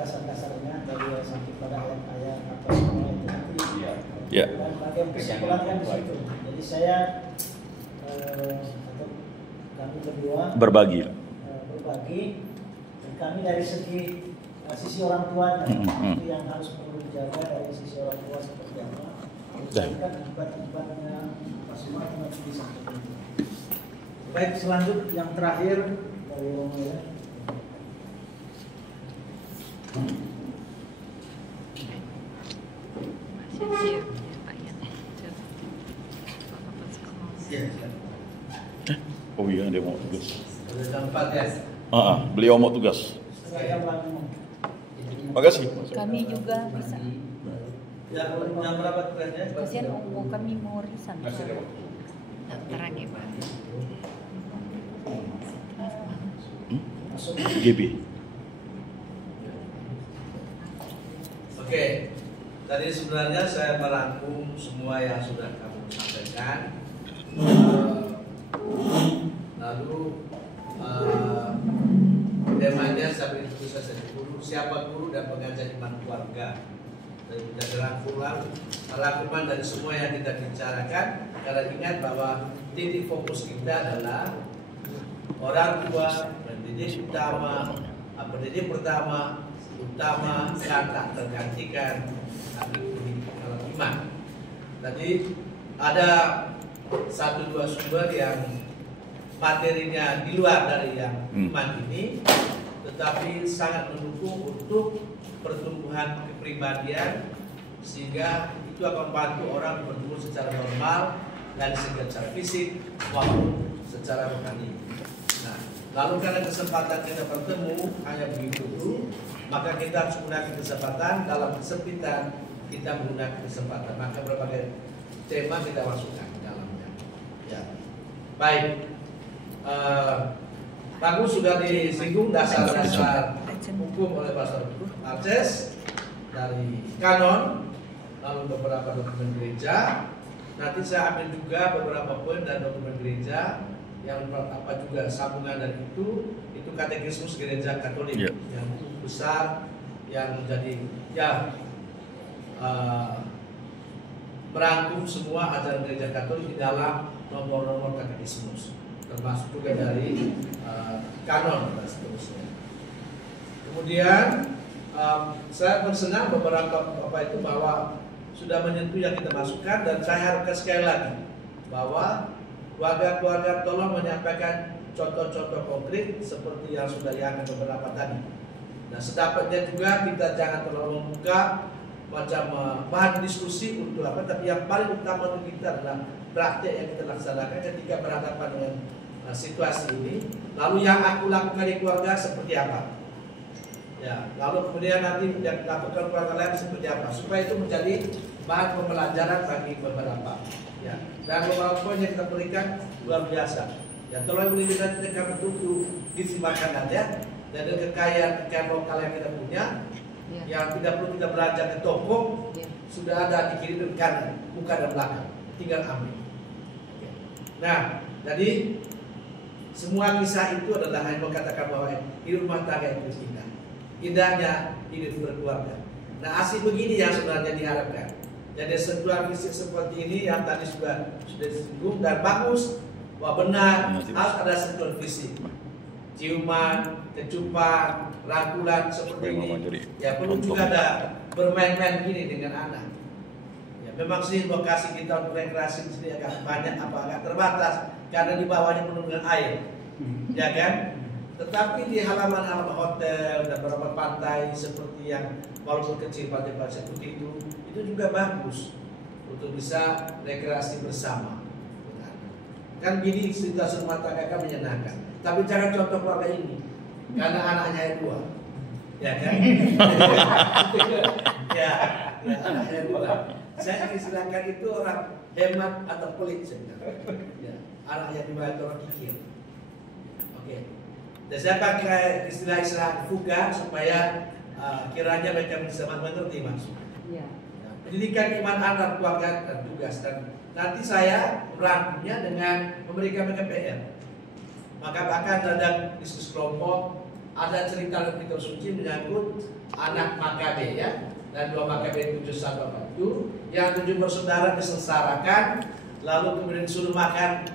dasar-dasarnya dari sampai pada ayat-ayat atau semua itu nanti. Ya. Dan bagian kesimpulan kan di situ. Jadi saya atau kami berdua Berbagi. dan kami dari segi sisi orang tuanya itu yang harus perlu dijaga dari sisi orang tua seperti apa. Kan akibat-akibatnya apa semua nanti disampaikan. Baik, selanjut yang terakhir dari Romo ya. Oh iya, dia mau tugas. Ya. Beliau mau tugas. Makasih. Kami juga bisa. Yang berapa tugasnya? Kasihan Ongko kami mau resign. Terang ya Pak. GB. Oke, tadi sebenarnya saya merangkum semua yang sudah kamu sampaikan. Lalu temanya sampai itu saya guru, siapa guru dan pengajar iman keluarga. Dan kita rangkuman dari semua yang kita bicarakan. Karena ingat bahwa titik fokus kita adalah orang tua, pendidik utama, utama dan tak tergantikan kalau iman. Tadi ada 1-2 sumber yang materinya di luar dari yang iman ini, tetapi sangat mendukung untuk pertumbuhan kepribadian, sehingga itu akan membantu orang bertumbuh secara normal dan secara fisik maupun secara rohani. Nah, lalu karena kesempatan kita bertemu hanya begitu dulu, maka kita harus menggunakan kesempatan. Dalam kesempitan kita menggunakan kesempatan, maka berbagai tema kita masukkan di dalamnya. Ya, baik. Bagus, sudah disinggung dasar-dasar hukum oleh Pastor Arces dari kanon, lalu beberapa dokumen gereja. Nanti saya ambil juga beberapa poin dan dokumen gereja yang apa juga sambungan dari itu katekismus gereja Katolik yang besar yang menjadi merangkum semua ajaran gereja Katolik di dalam nomor-nomor katekismus, termasuk juga dari kanon dan seterusnya. Kemudian saya bersenang beberapa itu bahwa sudah menyentuh yang kita masukkan, dan saya harapkan sekali lagi bahwa keluarga-keluarga tolong menyampaikan contoh-contoh konkret seperti yang sudah diangkat beberapa tadi. Nah, sedapatnya juga kita jangan terlalu membuka macam bahan diskusi untuk apa, tapi yang paling utama untuk kita adalah praktek yang kita laksanakan ketika berhadapan dengan situasi ini. Lalu yang aku lakukan di keluarga seperti apa? Ya, lalu kemudian nanti yang dilakukan keluarga lain seperti apa, supaya itu menjadi bahan pembelajaran bagi beberapa. Ya, dan beberapa poin yang kita berikan luar biasa. Ya, tolong boleh kita betul disimakkan ya. Dan kekayaan lokal yang kita punya, yang tidak perlu kita belanja ke toko, sudah ada di kiri dan kanan, bukan dan belakang, tinggal ambil. Nah, jadi semua kisah itu adalah hanya mengatakan bahwa hidup rumah tangga itu indah. Indahnya hidup berkeluarga. Nah, asli begini yang sebenarnya diharapkan. Jadi sentuhan fisik seperti ini yang tadi sudah disinggung dan bagus, wah benar, harus ada sentuhan fisik, ciuman, kecupan, rangkulan seperti ini. Ya, perlu juga ada bermain-main gini dengan anak. Ya, memang sih lokasi kita untuk rekreasi di sini agak banyak, agak terbatas karena di bawahnya penuh dengan air, ya kan? Tetapi di halaman-halaman hotel dan beberapa pantai seperti yang walaupun kecil pantai-pantai seperti itu juga bagus untuk bisa rekreasi bersama. Kan gini situasi rumah tangga kan menyenangkan. Tapi jangan contoh keluarga ini, karena anaknya 2, ya kan? ya, anaknya 2. Saya istilahkan itu orang hemat atau pelit sebenarnya. Ya, anaknya 2 itu orang kikir. Oke. Dan saya pakai istilah fuga supaya kiranya mereka bisa mengerti maksudnya. Ya. Nah, pendidikan iman antar keluarga dan tugas, dan nanti saya merangkumnya dengan memberikan mereka PR. Maka akan ada diskusi kelompok ada cerita dalam kitab suci menyangkut anak Makabe ya, dan 2 Makabe 7:1 itu yang 7 bersaudara disengsarakan, lalu kemudian disuruh makan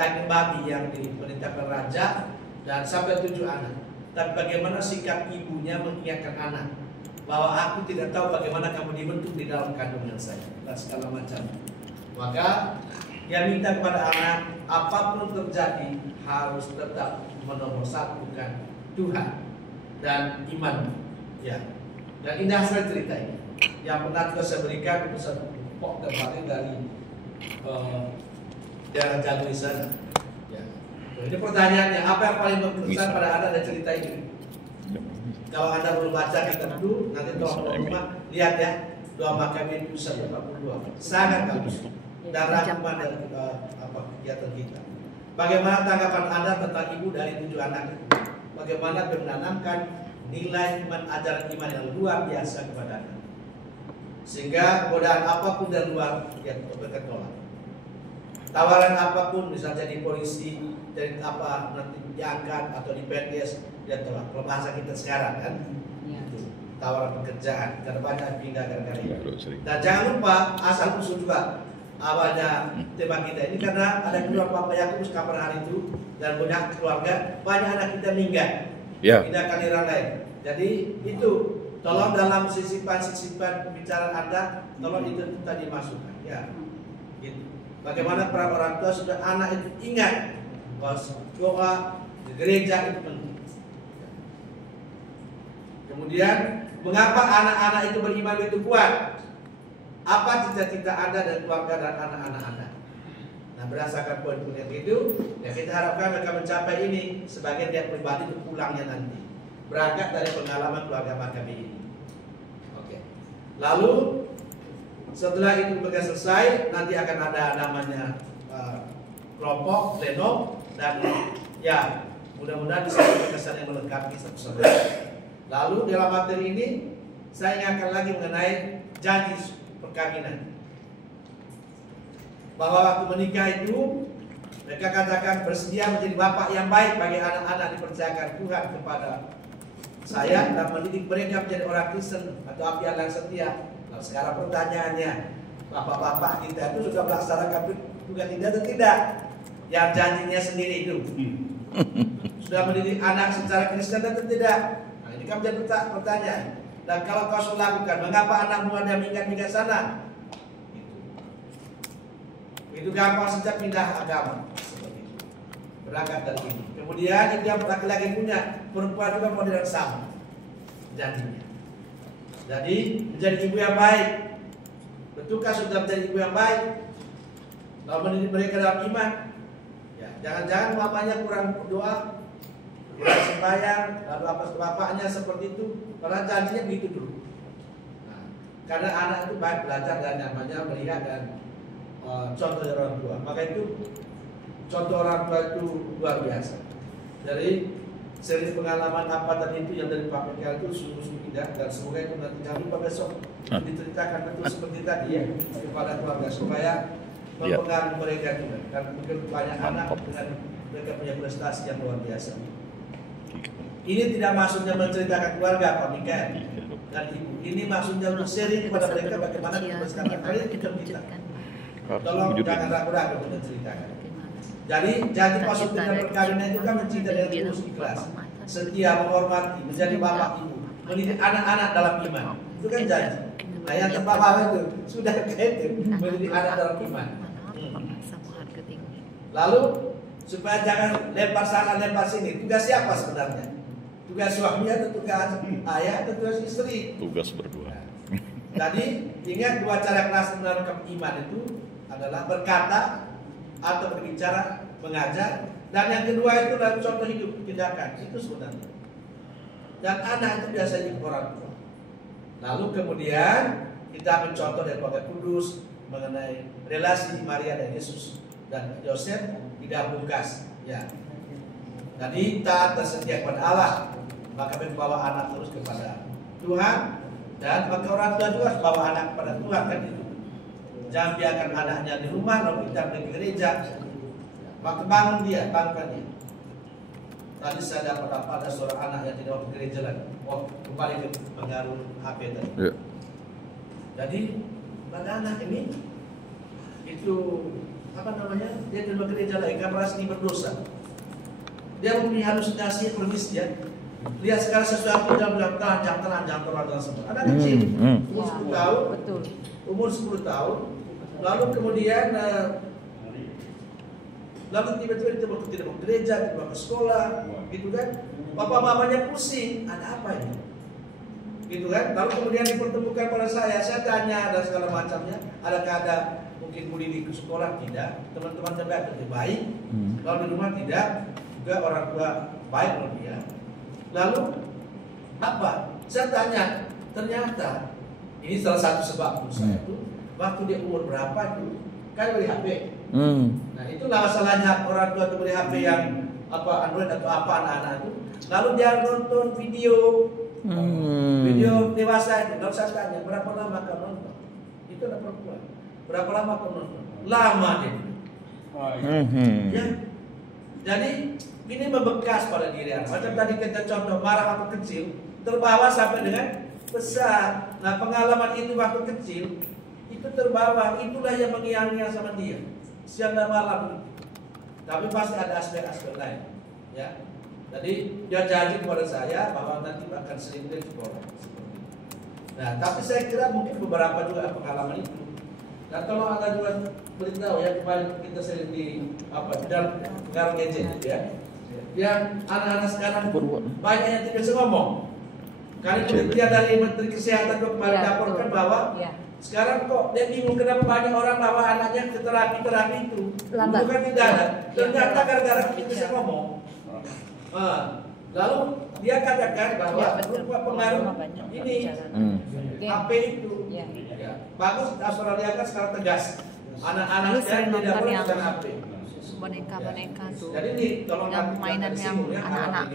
daging babi yang diperintahkan raja, dan sampai 7 anak. Tapi bagaimana sikap ibunya mengingatkan anak bahwa aku tidak tahu bagaimana kamu dibentuk di dalam kandungan saya dan segala macam. Maka dia minta kepada anak, apapun terjadi harus tetap menomorsatukan Tuhan dan iman. Ya. Dan indah sekali cerita ini. Yang pernah juga saya berikan itu satu pok terbalik dari daerah Jawa sana. Ya. Ini pertanyaannya, apa yang paling berkesan pada Anda dari cerita ini? Kalau Anda belum baca kita dulu, nanti tolong rumah lihat ya, 2 Makabe 7:42. Sangat bagus. Dan rangkuman dari kegiatan kita. Bagaimana tanggapan Anda tentang ibu dari 7 anak itu? Bagaimana menanamkan nilai iman, ajaran iman yang luar biasa kepada Anda, sehingga godaan apapun dari luar dia berketolak. Tawaran apapun, misalnya jadi polisi, jadi apa nanti diangkat atau di PNS, dia tolak. Kalau bahasa kita sekarang kan, tawaran pekerjaan, karena banyak pindah gara-gara itu. Dan jangan lupa asal usul juga awalnya tema kita ini, karena ada kedua Papa Yakobus kapan hari itu dan banyak keluarga, banyak anak kita meninggal, pindah ke aliran lain. Jadi itu tolong dalam sisipan pembicaraan Anda, tolong itu tadi masukkan. Ya, gitu. Bagaimana para orang tua sudah anak itu ingat bahwa doa di gereja itu penting. Kemudian mengapa anak-anak itu beriman itu kuat? Apa cita-cita Anda dan keluarga dan anak-anak Anda? Nah, berdasarkan poin-poin yang itu, ya kita harapkan mereka mencapai ini sebagai dia pribadi untuk pulangnya nanti. Berangkat dari pengalaman keluarga Makabe ini. Oke. Lalu setelah itu bekerja selesai, nanti akan ada namanya kelompok pleno, dan ya mudah-mudahan bisa kesan yang melengkapi satu-satu. Lalu dalam materi ini saya ingatkan lagi mengenai janji perkawinan, bahwa waktu menikah itu mereka katakan bersedia menjadi bapak yang baik bagi anak-anak dipercayakan Tuhan kepada saya dan mendidik mereka menjadi orang Kristen atau apian yang setia. Nah, sekarang pertanyaannya, bapak-bapak kita itu sudah melaksanakan tugas tidak atau tidak yang janjinya sendiri itu? Sudah mendidik anak secara Kristen atau tidak? Nah, ini kan menjadi pertanyaan. Dan kalau kau sudah lakukan, mengapa anakmu ada minggat-minggat sana? Itu gampang saja pindah agama. Seperti itu. Berangkat dari ini. Kemudian itu yang laki-laki punya, perempuan juga model yang sama janjinya. Jadi menjadi ibu yang baik. Betulkah sudah menjadi ibu yang baik? Kalau mendidik mereka dalam iman, ya, jangan-jangan mamanya kurang berdoa, kurang sembahyang, lalu apa bapaknya seperti itu. Karena janjinya begitu dulu. Nah, karena anak itu baik belajar dan namanya melihat dan contoh dari orang tua. Maka itu contoh orang tua itu luar biasa. Dari seri pengalaman apa tadi itu yang dari Pak Mikael itu sungguh-sungguh indah, dan semoga itu nanti jangan lupa besok diceritakan betul seperti tadi ya kepada keluarga supaya mempengaruhi mereka juga. Dan mungkin banyak anak dengan mereka punya prestasi yang luar biasa. Ini tidak maksudnya menceritakan keluarga Pak Mikael dan Ibu. Ini maksudnya untuk sharing kepada mereka bagaimana kebesaran kalian kita. Tolong jangan ragu-ragu untuk menceritakan. Jadi maksud dengan perkawinan itu kan mencintai dengan tulus ikhlas, setia, menghormati, menjadi bapak ibu, mendidik anak-anak dalam iman. Itu kan janji. Nah yang tepat itu sudah kayak itu mendidik anak dalam iman. Lalu supaya jangan lempar sana lempar sini. Tugas siapa sebenarnya? Tugas suami atau tugas ayah atau tugas istri? Tugas berdua. Jadi ingat dua cara keras menanamkan iman itu adalah berkata atau berbicara, mengajar, dan yang kedua itu dalam contoh hidup, tindakan. Itu sebenarnya. Dan anak itu biasanya orang tua. Lalu kemudian kita mencontoh dari keluarga kudus mengenai relasi Maria dan Yesus dan Yosef tidak bukas. Ya. Jadi taat dan setia kepada Allah, maka membawa anak terus kepada Tuhan, dan maka orang tua juga bawa anak kepada Tuhan kan itu. Jangan biarkan anaknya di rumah, lalu kita pergi ke gereja. Maka bangun dia, bangunkan dia. tadi saya dapat ada seorang anak yang tidak mau ke gereja lagi. Oh, kembali ke pengaruh HP tadi. Ya. Jadi pada anak ini itu apa namanya? Dia tidak mau ke gereja lagi karena merasa dia berdosa. Dia mempunyai halusinasi permisian. Lihat segala sesuatu dan bilang jangan semua. Anak kecil, umur 10 tahun, Betul. umur 10 tahun, lalu kemudian lalu tiba-tiba dia tidak mau ke gereja, tidak mau ke sekolah, gitu kan? Bapak-bapaknya pusing, ada apa ini? Gitu kan? Lalu kemudian dipertemukan pada saya tanya dan segala macamnya, adakah ada mungkin bully di sekolah? Tidak, teman-teman terbaik lebih baik, lalu di rumah tidak, juga orang tua baik menurut dia. Lalu apa? Saya tanya, ternyata ini salah satu sebab menurut saya itu waktu dia umur berapa itu kan beli HP. Nah itulah masalahnya orang tua itu beli HP yang apa Android atau apa anak-anak itu. Lalu dia nonton video, video dewasa itu. Lalu saya tanya berapa lama kau nonton? Itu anak perempuan. Berapa lama kau nonton? Lama dia. Ya. Jadi ini membekas pada diri anak. Macam tadi kita contoh marah waktu kecil, terbawa sampai dengan besar. Nah pengalaman itu waktu kecil itu terbawa, itulah yang mengiang-ngiang sama dia siang dan malam. Tapi pasti ada aspek-aspek lain, ya. Jadi dia janji kepada saya bahwa nanti akan sering di sekolah. Nah, tapi saya kira mungkin beberapa juga pengalaman itu. Dan tolong Anda juga beritahu ya, kemarin kita sering di dalam pengaruh gadget, ya. Yang anak-anak sekarang banyak yang tidak bisa ngomong. Karena penelitian dari Menteri Kesehatan kemarin laporkan bahwa sekarang kok dia bingung kenapa banyak orang bawa anaknya ke terapi itu. Bukan tidak ada. Ternyata gara-gara tidak bisa ngomong. Lalu dia katakan bahwa rupa pengaruh ini HP itu. Ya. Bagus Australia kan sekarang tegas. Anak-anaknya tidak boleh pegang HP. Boneka-boneka tuh. Jadi ini tolong yang mainan yang anak-anak.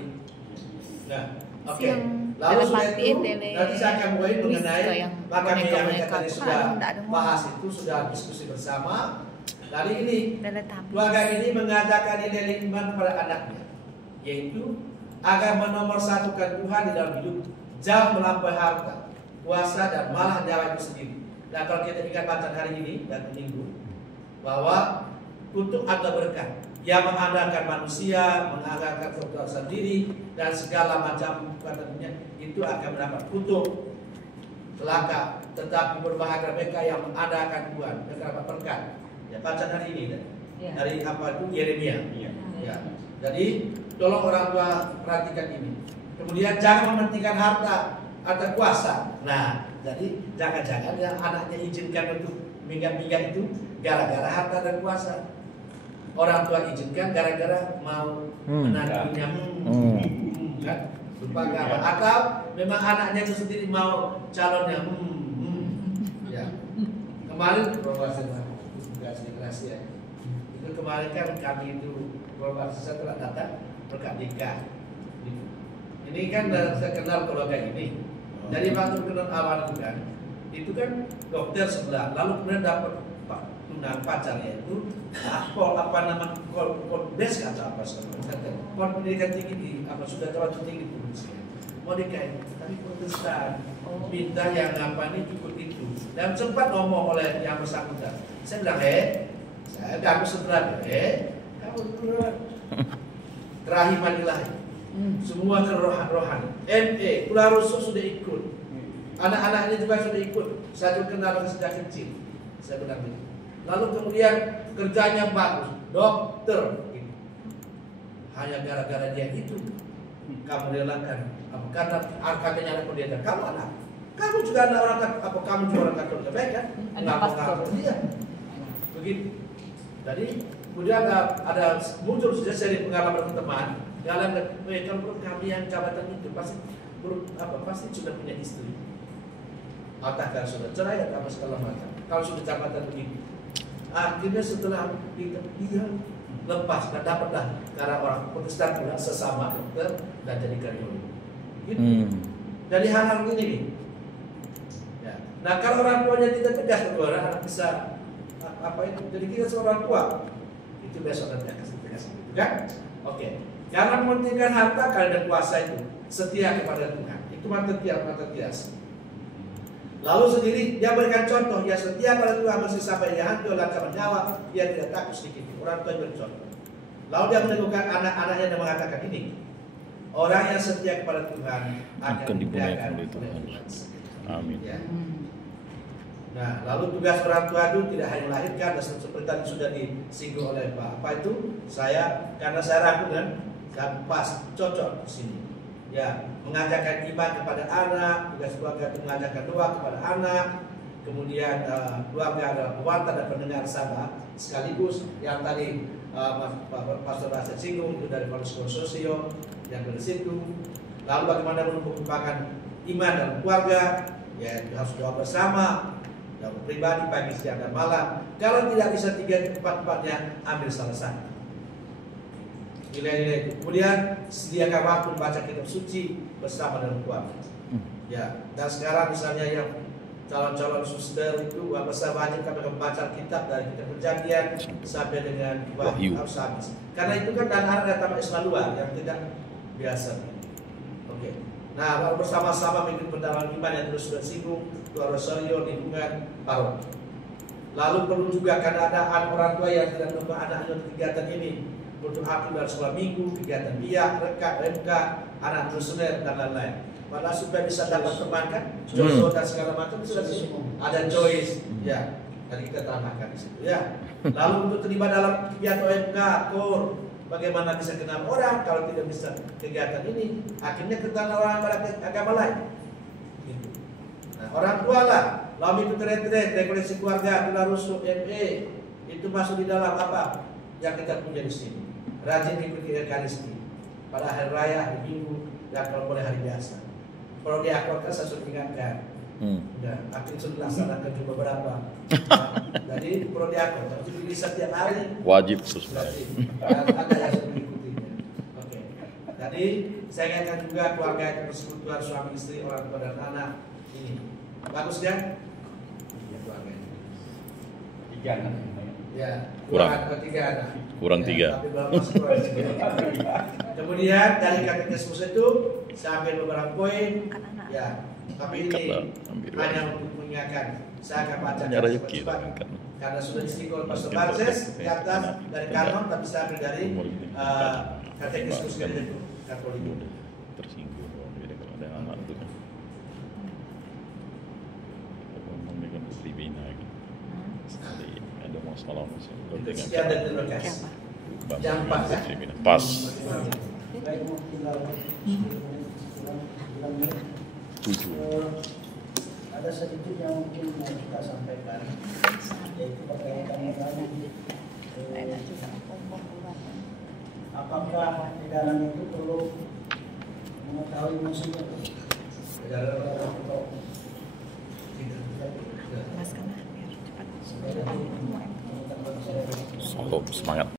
Nah, oke. Lalu Telepati, sudah itu, nanti saya akan mulai mengenai maka yang kita tadi sudah bahas itu sudah diskusi bersama. Kali ini keluarga ini mengajarkan nilai iman kepada anaknya, yaitu agar menomorsatukan Tuhan di dalam hidup, jauh melampaui harta, kuasa dan malah nyawa itu sendiri. Dan kalau kita ingat bacaan hari ini dan minggu bahwa untuk ada berkat yang mengandalkan manusia, mengandalkan keputusan sendiri dan segala macam katanya itu akan mendapat kutuk celaka. Tetapi berbahagia mereka yang mengandalkan Tuhan dan dapat berkat. Ya bacaan hari ini dari apa itu Yeremia. Ya. Jadi tolong orang tua perhatikan ini. Kemudian jangan mementingkan harta atau kuasa. Nah, jadi jangan-jangan yang anaknya izinkan untuk minggat-minggat itu gara-gara harta dan kuasa. Orang tua izinkan gara-gara mau menantunya kan? Lupa apa? Atau memang anaknya itu sendiri mau calonnya ya. Kemarin promosi rahasia. Itu kemarin kan kami itu promosi setelah datang berkat nikah. Ini kan saya kenal keluarga ini. Jadi waktu kenal awal itu kan dokter sebelah, lalu kemudian dapat tunang pacarnya itu apa nama koddes atau apa sebenarnya pendidikan tinggi di apa sudah jabatan tinggi di Rusia mau nikahin tapi Protestan minta yang apa ini cukup itu dan sempat ngomong oleh yang bersangkutan saya bilang saya kamu setelah kamu terahiman ilahi semua kerohani Kula Rusuh sudah ikut anak-anaknya juga sudah ikut saya juga kenal sejak kecil saya bilang gitu. Lalu kemudian kerjanya bagus, dokter. Hanya gara-gara dia itu kamu relakan. Karena katanya anak pendeta, kamu anak. Kamu juga anak orang apa kamu juga orang Katolik, baik kan? Enggak dia. Begitu. Jadi kemudian ada muncul saja seri pengalaman teman. Dalam kalau kami yang jabatan itu pasti sudah punya istri. Apakah sudah cerai atau segala macam. Kalau sudah jabatan begitu. Akhirnya setelah dia lepas dan dapatlah karena orang Protestan pula sesama dokter dan jadi kardiolog. Gitu. Jadi hal-hal ini nih. Ya. Nah kalau orang tuanya tidak tegas kepada anak bisa apa itu? Jadi kita seorang tua itu besok nanti akan tegas, gitu kan? Oke. Jangan mementingkan harta kalian dan kuasa itu. Setia kepada Tuhan. Itu mata tias. Lalu sendiri dia berikan contoh, ia setia pada Tuhan mesti sampai dia hancur lancar menjawab, dia tidak takut sedikit. Orang tua yang bercontoh. Lalu dia meneguhkan anak-anaknya dan mengatakan ini, orang yang setia kepada Tuhan akan dimuliakan oleh Tuhan. Amin. Ya. Nah, lalu tugas orang tua itu tidak hanya melahirkan, dan seperti tadi sudah disinggung oleh Pak. Apa itu? Karena saya ragu dan pas cocok di sini. Ya, mengajarkan iman kepada anak, tugas keluarga itu mengajarkan doa kepada anak, kemudian keluarga adalah pewarta dan pendengar sabar, sekaligus yang tadi Pastor Bahasa singgung itu dari Paulus Sosio yang dari situ. Lalu bagaimana menumbuhkan iman dalam keluarga, ya harus doa bersama, doa pribadi pagi, siang dan malam. Kalau tidak bisa 3-4-4-nya, ambil salah satu. Nilai-nilai itu. Kemudian sediakan waktu membaca kitab suci bersama dengan keluarga. Ya, dan sekarang misalnya yang calon-calon suster itu besar wajib kami membaca kitab dari kitab Perjanjian sampai dengan Wahyu harus habis. Karena itu kan dan ada tamat Islam luar yang tidak biasa. Oke. Nah, lalu bersama-sama mengikuti pendalaman iman yang terus sudah singgung, Tuhan Rosario, lingkungan, parok. Lalu perlu juga keadaan orang tua yang tidak membawa anak-anak kegiatan ini. Untuk aktif dari sekolah minggu, kegiatan biak, rekat, MK, anak misioner dan lain-lain. Malah supaya bisa dapat teman kan, jodoh dan segala macam sudah ada choice, ya. Tadi kita tambahkan di situ, ya. Lalu untuk terlibat dalam kegiatan OMK, KOR, bagaimana bisa kenal orang kalau tidak bisa kegiatan ini, akhirnya kenal orang pada agama lain. Gitu. Nah, orang tua lah, lalu itu retret, rekoleksi keluarga, rusuk, ME, itu masuk di dalam apa yang kita punya di sini. Rajin mengikuti Ekaristi pada hari raya, hari Minggu, dan kalau boleh hari biasa. Kalau diakorkan saya sudah ingatkan. Udah, akhirnya sudah dilaksanakan juga beberapa. Jadi perlu diakor, tapi bisa setiap hari. Wajib terus. Ada yang sudah mengikutinya. Oke. Jadi saya ingatkan juga keluarga yang persekutuan suami istri, orang tua dan anak ini. Bagus ya? Ya keluarga ini. 3 anak. Ya, Kurang 3 anak. Kurang 3. Kemudian dari katekismus itu saya ambil beberapa poin. Ya, tapi ini hanya untuk mengingatkan. Saya akan baca cepat karena sudah disinggung Pastor Barces di atas dari kanon, tapi saya ambil dari katekismus dari Katolik. Tersinggung kalau ada anak itu kan. Ngomongnya kan Tribina gitu. Sekali ada masalah Sekian dan terima kasih. Jam 4 ya? Pas. Baik, mau tinggal 9 menit. 7. Ada sedikit yang mungkin mau kita sampaikan, yaitu berkaitan dengan apakah edaran itu perlu mengetahui musuhnya? Mas karena biar cepat. Solo semangat.